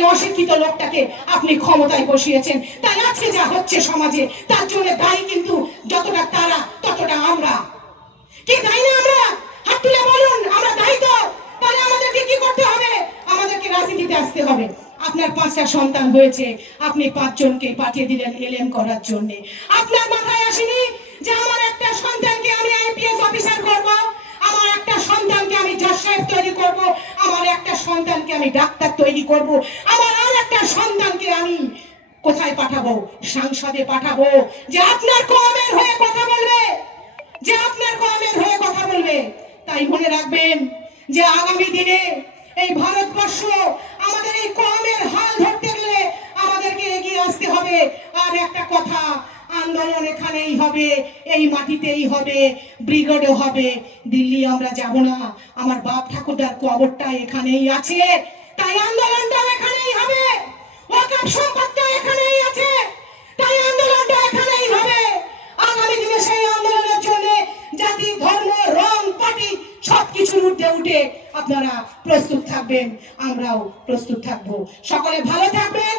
এই অশিক্ষিত লোকটাকে আপনি ক্ষমতায় বসিয়েছেন। তাই আজকে যা হচ্ছে সমাজে তার জন্য দায়ী কিন্তু যতটা তারা ততটা আমরা। কি দায়ী না আমরা? হাত তুলে বলুন আমরা দায়ী তো। তাহলে আমাদেরকে কি করতে হবে? আমাদেরকে রাজনীতিতে আসতে হবে। আপনার 5টা সন্তান হয়েছে, আপনি 5 জনকে পাঠিয়ে দিলেন এলএম করার জন্য। আপনার মাথায় আসেনি যে আমার একটা সন্তানকে আমি আইপিএস অফিসার করব, আমার একটা সন্তানকে আমি জজ সাহেব তৈরি করব, আমার একটা সন্তানকে আমি ডাক্তার তৈরি করব, আমার আর একটা সন্তানকে আমি কোথায় পাঠাবো? সংসদে পাঠাবো, যে আপনার কওমের হয়ে কথা বলবে, যে আপনার কওমের হয়ে কথা বলবে। তাই মনে রাখবেন যে আগামী দিনে এই ভারতবর্ষ আমাদের এই কওমের হাল ধরতে গেলে আমাদেরকে এগিয়ে আসতে হবে। আর একটা কথা, আন্দোলন এখানেই হবে, এই মাটিতেই হবে, ব্রিগেডও হবে। দিল্লি আমরা যাব না, আমার বাপ ঠাকুরদার কবরটা এখানেই আছে, তাই আন্দোলনটাও এখানেই হবে। ওয়াকফ সম্পদটা এখানেই আছে, তাই আন্দোলনটা এখানেই হবে। আগামী দিনে সেই আন্দোলনের জন্য জাতি, ধর্ম, রং, পার্টি সবকিছুর ঊর্ধ্বে উঠে আপনারা প্রস্তুত থাকবেন, আমরাও প্রস্তুত থাকবো। সকলে ভালো থাকবেন।